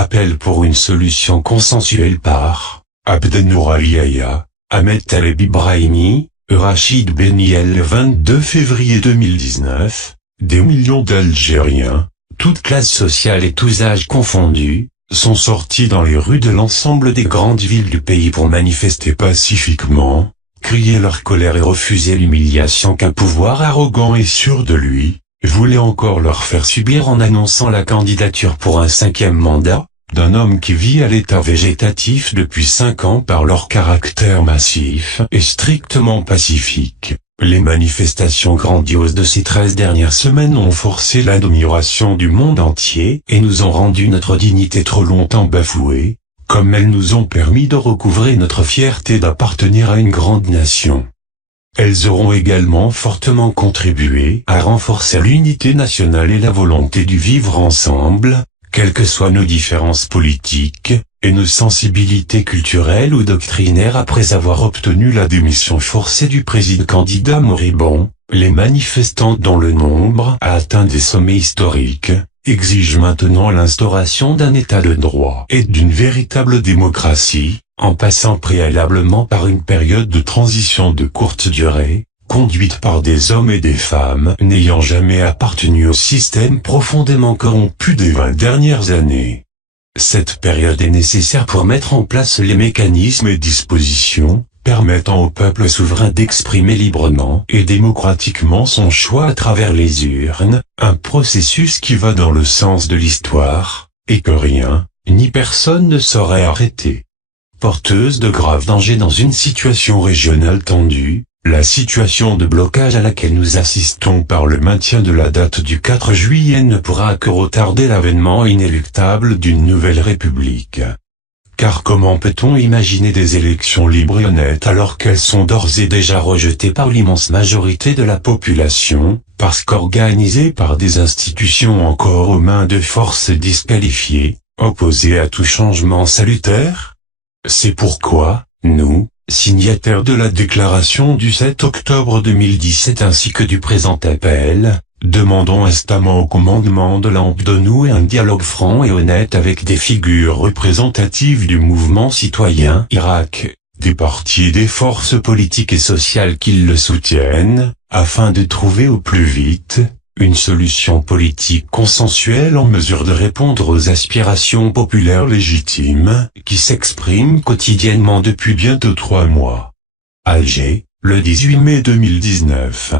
Appel pour une solution consensuelle par Abdenour Ali Yahya, Ahmed Taleb Ibrahimi, Rachid Beniel. Le 22 février 2019, des millions d'Algériens, toutes classes sociales et tous âges confondus, sont sortis dans les rues de l'ensemble des grandes villes du pays pour manifester pacifiquement, crier leur colère et refuser l'humiliation qu'un pouvoir arrogant et sûr de lui voulait encore leur faire subir en annonçant la candidature pour un 5e mandat d'un homme qui vit à l'état végétatif depuis 5 ans. Par leur caractère massif et strictement pacifique, les manifestations grandioses de ces 13 dernières semaines ont forcé l'admiration du monde entier et nous ont rendu notre dignité trop longtemps bafouée, comme elles nous ont permis de recouvrer notre fierté d'appartenir à une grande nation. Elles auront également fortement contribué à renforcer l'unité nationale et la volonté du vivre ensemble, quelles que soient nos différences politiques, et nos sensibilités culturelles ou doctrinaires. Après avoir obtenu la démission forcée du président candidat moribond, les manifestants, dont le nombre a atteint des sommets historiques, exigent maintenant l'instauration d'un état de droit et d'une véritable démocratie, en passant préalablement par une période de transition de courte durée, conduite par des hommes et des femmes n'ayant jamais appartenu au système profondément corrompu des 20 dernières années. Cette période est nécessaire pour mettre en place les mécanismes et dispositions permettant au peuple souverain d'exprimer librement et démocratiquement son choix à travers les urnes, un processus qui va dans le sens de l'histoire, et que rien, ni personne ne saurait arrêter. Porteuse de graves dangers dans une situation régionale tendue, la situation de blocage à laquelle nous assistons par le maintien de la date du 4 juillet ne pourra que retarder l'avènement inéluctable d'une nouvelle république. Car comment peut-on imaginer des élections libres et honnêtes alors qu'elles sont d'ores et déjà rejetées par l'immense majorité de la population, parce qu'organisées par des institutions encore aux mains de forces disqualifiées, opposées à tout changement salutaire? C'est pourquoi, nous, signataires de la déclaration du 7 octobre 2017 ainsi que du présent appel, demandons instamment au commandement de l'AMP de nouer un dialogue franc et honnête avec des figures représentatives du mouvement citoyen Irak, des partis et des forces politiques et sociales qui le soutiennent, afin de trouver au plus vite une solution politique consensuelle en mesure de répondre aux aspirations populaires légitimes qui s'expriment quotidiennement depuis bientôt 3 mois. Alger, le 18 mai 2019.